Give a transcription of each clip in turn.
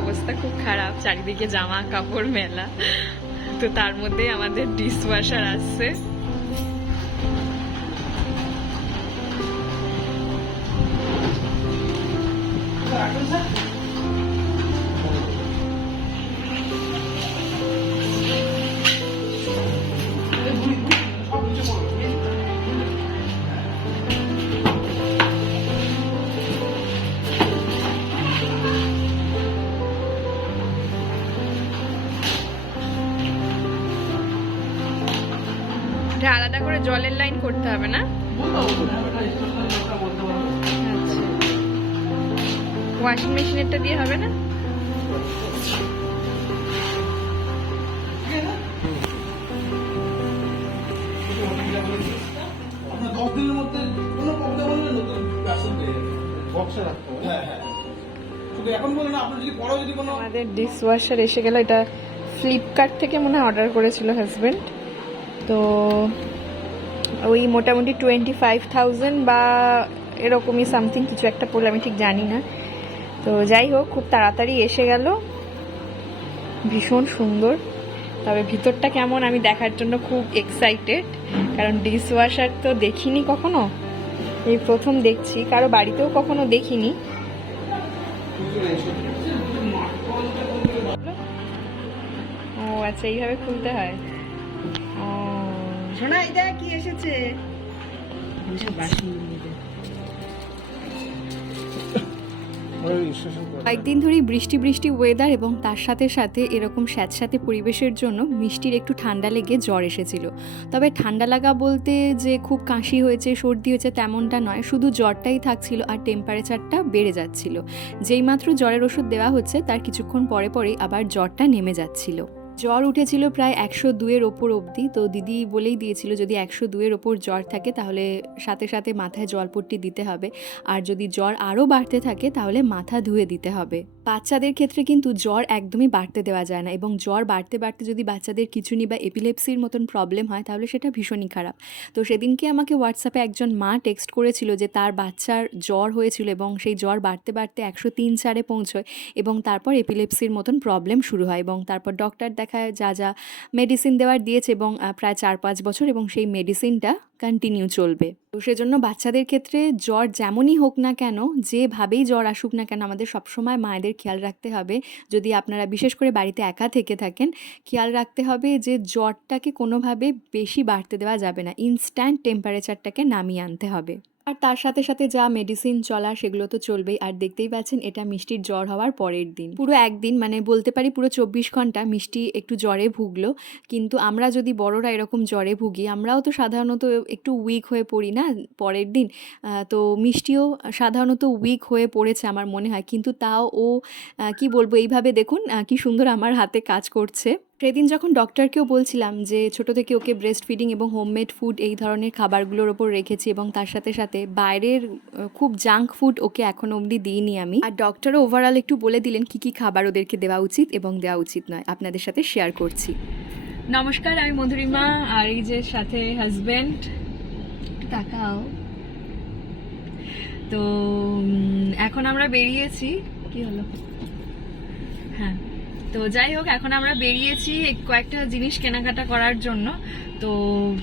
অবস্থা খুব খারাপ চারিদিকে জামা কাপড় মেলা। তো তার মধ্যে আমাদের ডিস ওয়াশার আসছে এটা আলাদা করে জলের লাইন করতে হবে না? ওয়াশিং মেশিনেরটা দিয়ে হবে না? আপনার দশ দিনের মধ্যে কোনো প্রবলেম হলে নতুন পার্সেল বক্সে রাখতে হবে। হ্যাঁ হ্যাঁ। আমাদের ডিশ ওয়াশার এসে গেল এটা ফ্লিপকার্ট থেকে মনে হয় অর্ডার করেছিল হাজবেন্ড তো ওই মোটামুটি টোয়েন্টি ফাইভ থাউজেন্ড বা এরকমই সামথিং কিছু একটা পড়লে, আমি ঠিক জানি না। তো যাই হোক, খুব তাড়াতাড়ি এসে গেল। ভীষণ সুন্দর। তবে ভিতরটা কেমন, আমি দেখার জন্য খুব এক্সাইটেড কারণ ডিশ ওয়াশার তো দেখিনি কখনো। এই প্রথম দেখছি। কারও বাড়িতেও কখনো দেখিনি। ও আচ্ছা এইভাবে খুলতে হয়। শোনা এটা কি এসেছে? কয়েকদিন ধরেই বৃষ্টি বৃষ্টি ওয়েদার এবং তার সাথে সাথে এরকম স্যাঁতস্যাঁতে পরিবেশের জন্য মিষ্টির একটু ঠান্ডা লেগে জ্বর এসেছিল। তবে ঠান্ডা লাগা বলতে যে খুব কাশি হয়েছে সর্দি হয়েছে তেমনটা নয় শুধু জ্বরটাই থাকছিল আর টেম্পারেচারটা বেড়ে যাচ্ছিল। যেইমাত্র জ্বরের ওষুধ দেওয়া হচ্ছে তার কিছুক্ষণ পরে পরেই আবার জ্বরটা নেমে যাচ্ছিল। জ্বর উঠেছিল প্রায় একশো দুয়ের ওপর অবধি। তো দিদি বলেই দিয়েছিল, যদি একশো দুয়ের ওপর জ্বর থাকে, তাহলে সাথে সাথে মাথায় জলপট্টি দিতে হবে। আর যদি জ্বর আরও বাড়তে থাকে, তাহলে মাথা ধুয়ে দিতে হবে। বাচ্চাদের ক্ষেত্রে কিন্তু জ্বর একদমই বাড়তে দেওয়া যায় না এবং জ্বর বাড়তে বাড়তে যদি বাচ্চাদের খিচুনি বা এপিলেপসির মতন প্রবলেম হয়, তাহলে সেটা ভীষণই খারাপ। তো সেদিনকে আমাকে হোয়াটসঅ্যাপে একজন মা টেক্সট করেছিল যে তার বাচ্চার জ্বর হয়েছিল এবং সেই জ্বর বাড়তে বাড়তে একশো তিন চারে পৌঁছয় এবং তারপর এপিলেপসির মতন প্রবলেম শুরু হয় এবং তারপর ডক্টর দেখায় যা যা মেডিসিন দেওয়ার দিয়েছে এবং প্রায় চার পাঁচ বছর এবং সেই মেডিসিনটা কন্টিনিউ চলবে। তো সেজন্য বাচ্চাদের ক্ষেত্রে জ্বর যেমনই হোক না কেন, যেভাবেই জ্বর আসুক না কেন, আমাদের সবসময় মায়েদের খেয়াল রাখতে হবে। যদি আপনারা বিশেষ করে বাড়িতে একা থেকে থাকেন, খেয়াল রাখতে হবে যে জ্বরটাকে কোনোভাবে বেশি বাড়তে দেওয়া যাবে না। ইনস্ট্যান্ট টেম্পারেচারটাকে নামিয়ে আনতে হবে। আর তার সাথে সাথে যা মেডিসিন চলা সেগুলো তো চলবেই। আর দেখতেই পাচ্ছেন, এটা মিষ্টির জ্বর হওয়ার পরের দিন। পুরো একদিন মানে বলতে পারি পুরো চব্বিশ ঘণ্টা মিষ্টি একটু জ্বরে ভুগলো। কিন্তু আমরা যদি বড়রা এরকম জ্বরে ভুগি, আমরাও তো সাধারণত একটু উইক হয়ে পড়ি না পরের দিন? তো মিষ্টিও সাধারণত উইক হয়ে পড়েছে আমার মনে হয়। কিন্তু তাও ও কি বলব, এইভাবে দেখুন কি সুন্দর আমার হাতে কাজ করছে। সেদিন যখন ডক্টরকেও বলছিলাম যে ছোট থেকে ওকে ব্রেস্ট ফিডিং এবং হোমমেড ফুড এই ধরনের খাবারগুলোর ওপর রেখেছি এবং তার সাথে সাথে বাইরের খুব জাঙ্ক ফুড ওকে এখন অবধি দিইনি আমি। আর ডক্টরও ওভারঅল একটু বলে দিলেন কি কি খাবার ওদেরকে দেওয়া উচিত এবং দেওয়া উচিত নয় আপনাদের সাথে শেয়ার করছি। নমস্কার আমি মধুরিমা আর এই যে সাথে হাজবেন্ড তাকাও। তো এখন আমরা বেরিয়েছি। কি হলো? হ্যাঁ। তো যাই হোক, এখন আমরা বেরিয়েছি কয়েকটা জিনিস কেনাকাটা করার জন্য। তো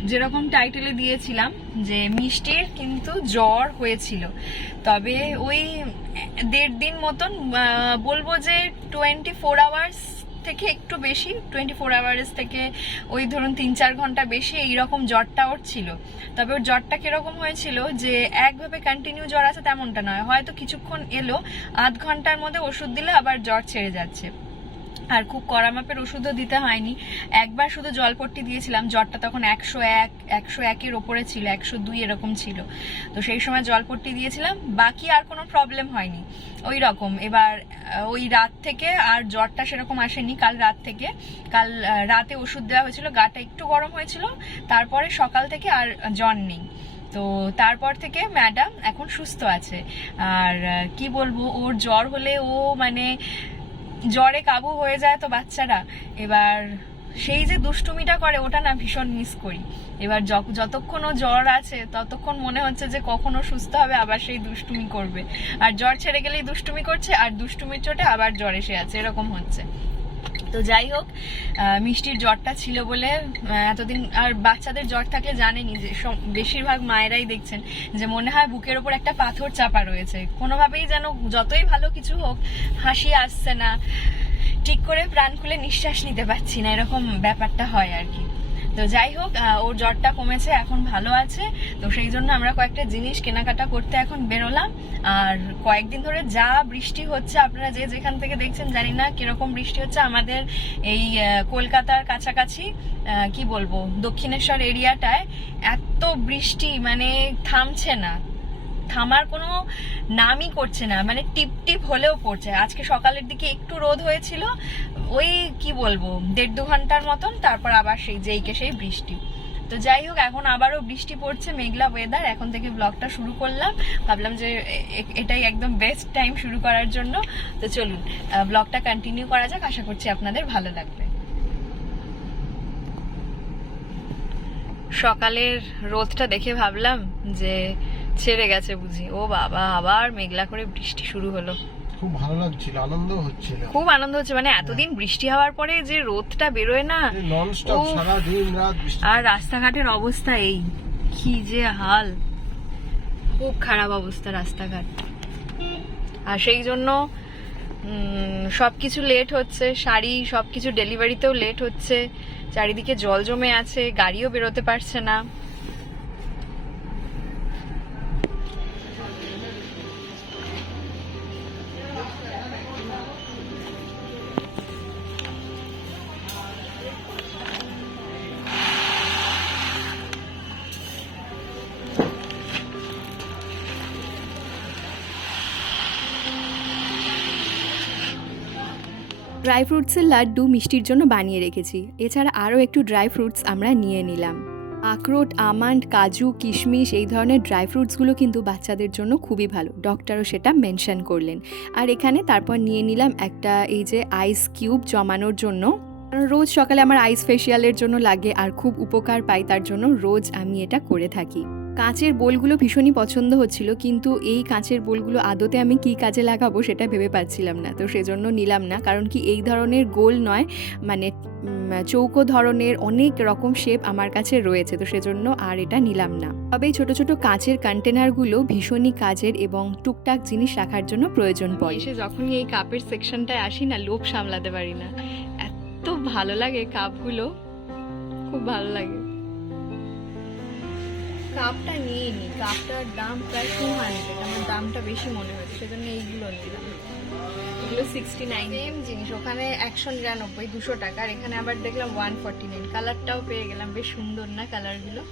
যেরকম টাইটেলে দিয়েছিলাম যে মিষ্টির কিন্তু জ্বর হয়েছিল। তবে ওই দেড় দিন মতন বলব যে টোয়েন্টি ফোর আওয়ার্স থেকে একটু বেশি টোয়েন্টি ফোর আওয়ার্স থেকে ওই ধরুন তিন চার ঘণ্টা বেশি এইরকম জ্বরটা ওর ছিল। তবে ওর জ্বরটা কীরকম হয়েছিল যে একভাবে কন্টিনিউ জ্বর আছে তেমনটা নয়। হয়তো কিছুক্ষণ এলো, আধ ঘণ্টার মধ্যে ওষুধ দিলে আবার জ্বর ছেড়ে যাচ্ছে। আর খুব কড়া মাপের ওষুধও দিতে হয়নি। একবার শুধু জলপট্টি দিয়েছিলাম, জ্বরটা তখন একশো এক, একশো একের ওপরে ছিল, একশো দুই এরকম ছিল। তো সেই সময় জলপট্টি দিয়েছিলাম, বাকি আর কোনো প্রবলেম হয়নি। ওই রকম। এবার ওই রাত থেকে আর জ্বরটা সেরকম আসেনি, কাল রাত থেকে। কাল রাতে ওষুধ দেওয়া হয়েছিল, গাটা একটু গরম হয়েছিল, তারপরে সকাল থেকে আর জ্বর নেই। তো তারপর থেকে ম্যাডাম এখন সুস্থ আছে। আর কি বলব, ওর জ্বর হলে ও মানে জ্বরে কাবু হয়ে যায় তো বাচ্চারা। এবার সেই যে দুষ্টুমিটা করে, ওটা না ভীষণ মিস করি। এবার যতক্ষণ ও জ্বর আছে, ততক্ষণ মনে হচ্ছে যে কখনো সুস্থ হবে, আবার সেই দুষ্টুমি করবে। আর জ্বর ছেড়ে গেলেই দুষ্টুমি করছে, আর দুষ্টুমির চোটে আবার জ্বর এসে আছে, এরকম হচ্ছে। তো যাই হোক মিষ্টির জ্বরটা ছিল বলে এতদিন আর বাচ্চাদের জ্বর থাকলে জানেনি যে বেশিরভাগ মায়েরাই দেখছেন যে মনে হয় বুকের ওপর একটা পাথর চাপা রয়েছে। কোনোভাবেই যেন যতই ভালো কিছু হোক, হাসি আসছে না। ঠিক করে প্রাণ খুলে নিঃশ্বাস নিতে পারছি না, এরকম ব্যাপারটা হয় আর কি। তো যাই হোক ওর জ্বরটা কমেছে, এখন ভালো আছে। তো সেই জন্য আমরা কয়েকটা জিনিস কেনাকাটা করতে এখন বেরোলাম। আর কয়েকদিন ধরে যা বৃষ্টি হচ্ছে, আপনারা যে যেখান থেকে দেখছেন জানি না কীরকম বৃষ্টি হচ্ছে আমাদের এই কলকাতার কাছাকাছি কি বলব, দক্ষিণেশ্বর এরিয়াটায়। এত বৃষ্টি মানে থামছে না। থামার কোনো নামই করছে না মানে টিপ টিপ হলেও পড়ছে আজকে সকালের দিকে একটু রোদ হয়েছিল, ওই কি বলব, দেড় দু ঘণ্টার মতন, তারপর আবার সেই যেইকে সেই বৃষ্টি। তো যাই হোক, এখন আবারও বৃষ্টি পড়ছে, মেঘলা ওয়েদার এখন থেকে ব্লগটা শুরু করলাম। ভাবলাম যে এটাই একদম বেস্ট টাইম শুরু করার জন্য। তো চলুন ব্লগটা কন্টিনিউ করা যাক, আশা করছি আপনাদের ভালো লাগবে। সকালের রোদটা দেখে ভাবলাম যে ছেড়ে গেছে বুঝি। ও বাবা আবার মেঘলা করে বৃষ্টি শুরু হলো। খুব ভালো লাগছিল আনন্দ হচ্ছিল। খুব আনন্দ হচ্ছে মানে এতদিন বৃষ্টি হওয়ার পরে যে রোদটা বেরোয় না। সারা দিন রাত আর রাস্তাঘাটের অবস্থা এই। কি যে হাল। খুব খারাপ অবস্থা রাস্তাঘাট। আর সেই জন্য সব কিছু লেট হচ্ছে শাড়ি সব কিছু ডেলিভারিতেও লেট হচ্ছে চারিদিকে জল জমে আছে গাড়িও বেরোতে পারছে না। ড্রাই ফ্রুটসের লাড্ডু মিষ্টির জন্য বানিয়ে রেখেছি। এছাড়া আরও একটু ড্রাই ফ্রুটস আমরা নিয়ে নিলাম। আখরোট, আমান্ড, কাজু, কিশমিশ এই ধরনের ড্রাই ফ্রুটসগুলো কিন্তু বাচ্চাদের জন্য খুবই ভালো। ডক্টরও সেটা মেনশন করলেন। আর এখানে তারপর নিয়ে নিলাম একটা এই যে আইস কিউব জমানোর জন্য। রোজ সকালে আমার আইস ফেশিয়ালের জন্য লাগে আর খুব উপকার পাই তার জন্য রোজ আমি এটা করে থাকি। কাঁচের বোলগুলো ভীষণই পছন্দ হচ্ছিল কিন্তু এই কাঁচের বোলগুলো আদতে আমি কি কাজে লাগাবো সেটা ভেবে পাচ্ছিলাম না। তো সেজন্য নিলাম না কারণ কি এই ধরনের গোল নয় মানে চৌকো ধরনের অনেক রকম শেপ আমার কাছে রয়েছে তো সেজন্য আর এটা নিলাম না। তবে এই ছোট ছোট কাঁচের কন্টেনারগুলো ভীষণই কাজের এবং টুকটাক জিনিস রাখার জন্য প্রয়োজন পড়ে। এসে যখনই এই কাপের সেকশনটায় আসি না লোভ সামলাতে পারি না। এত ভালো লাগে কাপগুলো খুব ভালো লাগে। কাপটা নিয়ে নি কাপটার দাম প্রায় টু হান্ড্রেড আমার দামটা বেশি মনে হচ্ছে, সেজন্য এইগুলো নিলাম। এগুলো সিক্সটি নাইন জিনিস, ওখানে একশো নিরানব্বই, দুশো টাকা, আর এখানে আবার দেখলাম ওয়ান নাইন কালারটাও পেয়ে গেলাম, বেশ সুন্দর না কালারগুলো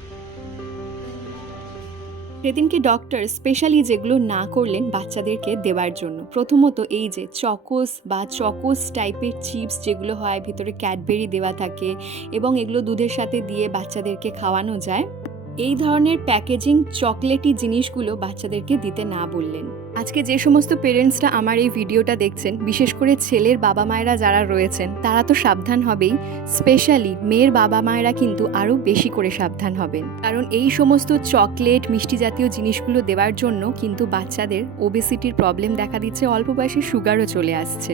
সেদিনকে ডক্টর স্পেশালি যেগুলো না করলেন বাচ্চাদেরকে দেওয়ার জন্য। প্রথমত এই যে চকোস বা চকোস টাইপের চিপস যেগুলো হয়, ভিতরে ক্যাডবেরি দেওয়া থাকে এবং এগুলো দুধের সাথে দিয়ে বাচ্চাদেরকে খাওয়ানো যায়। এই ধরনের প্যাকেজিং চকলেটি জিনিসগুলো বাচ্চাদেরকে দিতে না বললেন। আজকে যে সমস্ত পেরেন্টসরা আমার এই ভিডিওটা দেখছেন, বিশেষ করে ছেলের বাবা মায়েরা যারা রয়েছেন, তারা তো সাবধান হবেই। স্পেশালি মেয়ের বাবা মায়েরা কিন্তু আরও বেশি করে সাবধান হবেন। কারণ এই সমস্ত চকলেট, মিষ্টি জাতীয় জিনিসগুলো দেওয়ার জন্য কিন্তু বাচ্চাদের ওবেসিটির প্রবলেম দেখা দিচ্ছে, অল্প বয়সে সুগারও চলে আসছে।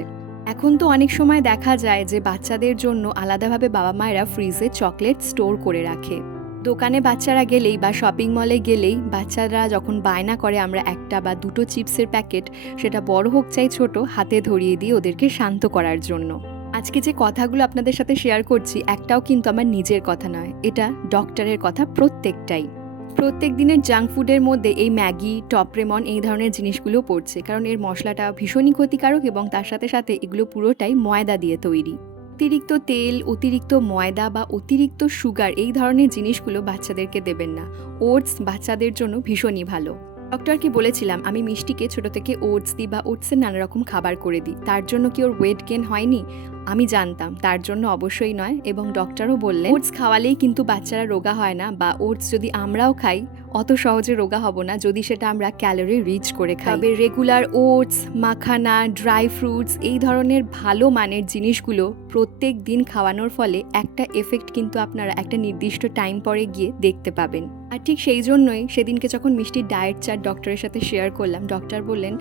এখন তো অনেক সময় দেখা যায় যে বাচ্চাদের জন্য আলাদাভাবে বাবা মায়েরা ফ্রিজে চকলেট স্টোর করে রাখে। দোকানে বাচ্চারা গেলেই বা শপিং মলে গেলেই বাচ্চারা যখন বায়না করে আমরা একটা বা দুটো চিপসের প্যাকেট, সেটা বড় হোক চাই ছোট, হাতে ধরিয়ে দিয়ে ওদেরকে শান্ত করার জন্য। আজকে যে কথাগুলো আপনাদের সাথে শেয়ার করছি, একটাও কিন্তু আমার নিজের কথা নয়, এটা ডক্টরের কথা প্রত্যেকটাই। প্রত্যেক দিনের জাঙ্ক ফুডের মধ্যে এই ম্যাগি, টপরেমন এই ধরনের জিনিসগুলো পড়ছে, কারণ এর মশলাটা ভীষণই ক্ষতিকারক এবং তার সাথে সাথে এগুলো পুরোটাই ময়দা দিয়ে তৈরি। অতিরিক্ত তেল, অতিরিক্ত ময়দা বা অতিরিক্ত সুগার এই ধরনের জিনিসগুলো বাচ্চাদেরকে দেবেন না। ওটস বাচ্চাদের জন্য ভীষণই ভালো। ডক্টরকে বলেছিলাম, আমি মিষ্টিকে ছোট থেকে ওটস দিই বা ওটসের নানা রকম খাবার করে দিই। তার জন্য কি ওর ওয়েট গেন হয়নি? আমি জানতাম, তার জন্য অবশ্যই নয় এবং ডক্টরও বললেন, ওটস খাওয়ালেই কিন্তু বাচ্চারা রোগা হয় না বা ওটস যদি আমরাও খাই, অত সহজে রোগা হব না যদি সেটা আমরা ক্যালোরি রিচ করে খাই। তবে regular oats makhana dry fruits এই ধরনের ভালো মানের জিনিসগুলো প্রত্যেক দিন খাওয়ানোর ফলে একটা এফেক্ট কিন্তু আপনারা একটা নির্দিষ্ট টাইম পরে গিয়ে দেখতে পাবেন। আর ঠিক সেই জন্যই সেদিনকে যখন মিষ্টির ডায়েট চার্ট ডক্টরের সাথে শেয়ার করলাম ডক্টর বললেন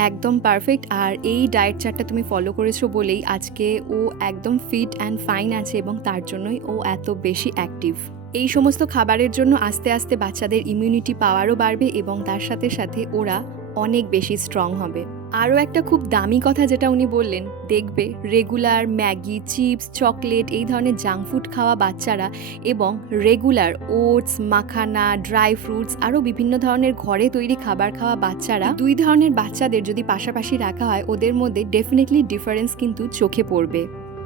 একদম পারফেক্ট আর এই ডায়েট চার্টটা তুমি ফলো করেছ বলেই আজকে ও একদম ফিট অ্যান্ড ফাইন আছে এবং তার জন্যই ও এত বেশি অ্যাক্টিভ এই সমস্ত খাবারের জন্য আস্তে আস্তে বাচ্চাদের ইমিউনিটি পাওয়ারও বাড়বে এবং তার সাথে সাথে ওরা অনেক বেশি স্ট্রং হবে। আরও একটা খুব দামি কথা যেটা উনি বললেন, দেখবে রেগুলার ম্যাগি, চিপস, চকলেট, এই ধরনের জাঙ্ক ফুড খাওয়া বাচ্চারা এবং regular oats makhana dry fruits আরও বিভিন্ন ধরনের ঘরে তৈরি খাবার খাওয়া বাচ্চারা দুই ধরনের বাচ্চাদের যদি পাশাপাশি রাখা হয়, ওদের মধ্যে ডেফিনেটলি ডিফারেন্স কিন্তু চোখে পড়বে।